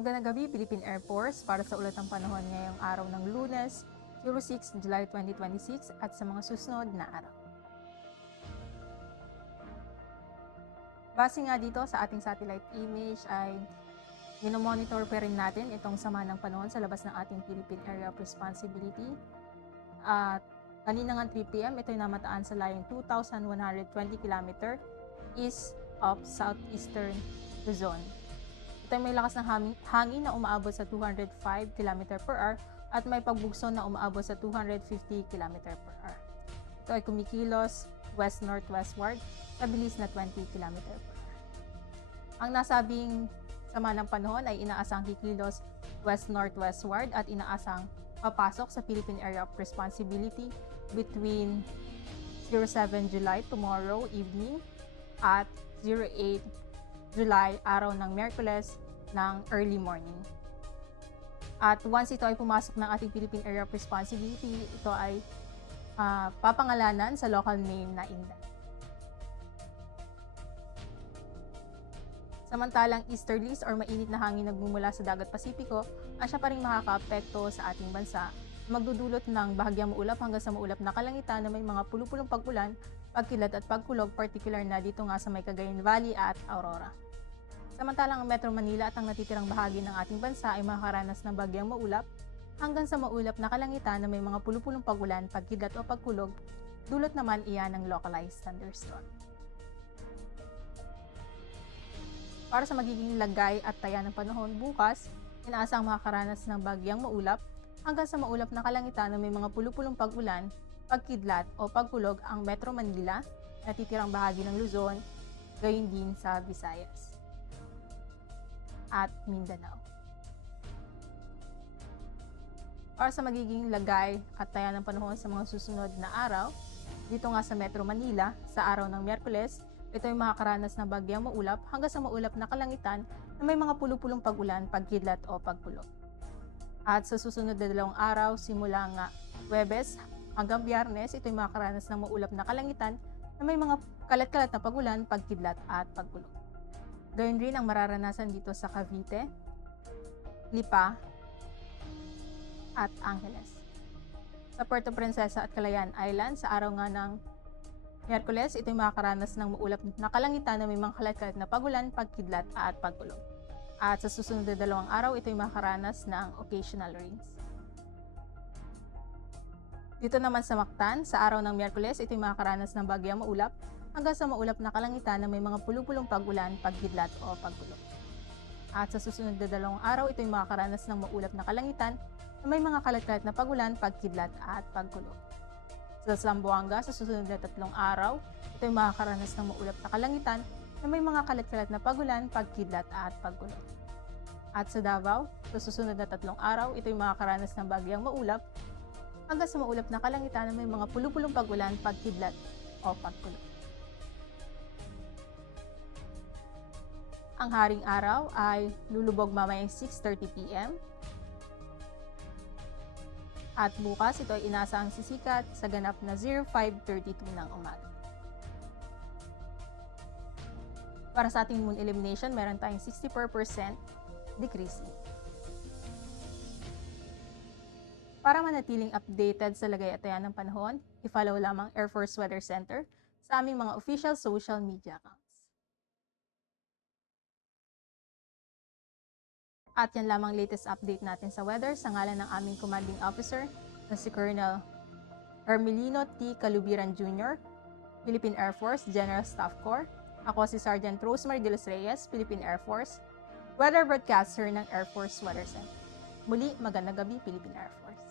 Magandang gabi, Philippine Air Force, para sa ulat ng panahon ngayong araw ng Lunes, 06 July 2026 at sa mga susunod na araw. Base nga dito sa ating satellite image ay minomonitor pa rin natin itong sama ng panahon sa labas ng ating Philippine Area of Responsibility. At kanina nga 3 p.m. ito'y namataan sa layong 2,120 km east of southeastern Luzon. Ito may lakas ng hangin na umaabot sa 205 km per hour at may pagbugso na umaabot sa 250 km per hour. Ito ay kumikilos west-northwestward sa bilis na 20 km per hour. Ang nasabing sama ng panahon ay inaasang kikilos west-northwestward at inaasang papasok sa Philippine Area of Responsibility between 07 July tomorrow evening at 08 July, araw ng Miyerkules ng early morning. At once ito ay pumasok ng ating Philippine Area of Responsibility, ito ay papangalanan sa local name na Inday. Samantalang easterlies or mainit na hangin nagmumula sa dagat Pasipiko ang siya pa rin makakaapekto sa ating bansa, magdudulot ng bahagyang maulap hanggang sa maulap na kalangitan na may mga pulupulong pag-ulan, pagkilat at pagkulog, particular na dito nga sa may Cagayan Valley at Aurora. Samantalang ang Metro Manila at ang natitirang bahagi ng ating bansa ay makakaranas ng bagyang maulap hanggang sa maulap na kalangitan na may mga pulupulong pag-ulan, pagkilat o pagkulog, dulot naman iyan ng localized thunderstorm. Para sa magiging lagay at taya ng panahon bukas, inaasang makakaranas ng bagyang maulap hanggang sa maulap na kalangitan na may mga pulupulong pag-ulan, pagkidlat o pagkulog ang Metro Manila, natitirang bahagi ng Luzon, gayon din sa Visayas at Mindanao. Para sa magiging lagay at taya ng panahon sa mga susunod na araw, dito nga sa Metro Manila, sa araw ng Miyerkules, ito ay makakaranas ng bagyang maulap hanggang sa maulap na kalangitan na may mga pulupulong pag-ulan, pagkidlat o pagkulog. At sa susunod na dalawang araw, simula nga Huwebes hanggang Biyernes, ito ay makakaranas ng maulap na kalangitan na may mga kalat-kalat na pag-ulan, pagkidlat at pagkulog. Gayun rin ang mararanasan dito sa Cavite, Lipa, at Angeles. Sa Puerto Princesa at Calayan Island, sa araw nga ng Miyerkules, ito'y makakaranas ng maulap na kalangitan na may mga kalat-kalat na pag-ulan, pagkidlat at pagkulog. At sa susunod na dalawang araw, ito'y makakaranas ng occasional rains. Dito naman sa Mactan, sa araw ng Miyerkules, ito'y makakaranas ng bagyang maulap hanggang sa maulap na kalangitan na may mga pulupulong pag-ulan, pagkidlat o pagkulog. At sa susunod na dalawang araw, ito'y makakaranas ng maulap na kalangitan na may mga kalat-kalat na pag-ulan, pagkidlat at pagkulog. Sa Zamboanga, sa susunod na 3 araw, ito'y makakaranas ng maulap na kalangitan na may mga kalat-kalat na pag-ulan, pagkidlat at pagkulog. At sa Davao, sa susunod na 3 araw, ito'y makakaranas ng bagyang maulap hanggang sa maulap na kalangitan na may mga pulupulong pag-ulan, pagkidlat o pagkulog. Ang haring araw ay lulubog mamayang 6:30 p.m. At bukas ito ay inaasahang sisikat sa ganap na 05:32 ng umaga. Para sa ating moon illumination, meron tayong 64% decreasing. Para manatiling updated sa lagay at taya ng panahon, i-follow lamang Air Force Weather Center sa aming mga official social media accounts. At yan lamang latest update natin sa weather sa ngalan ng aming commanding officer na si Colonel Hermelino T. Calubiran Jr., Philippine Air Force General Staff Corps. Ako si Sergeant Rosemary de los Reyes, Philippine Air Force, weather broadcaster ng Air Force Weather Center. Muli, magandang gabi, Philippine Air Force.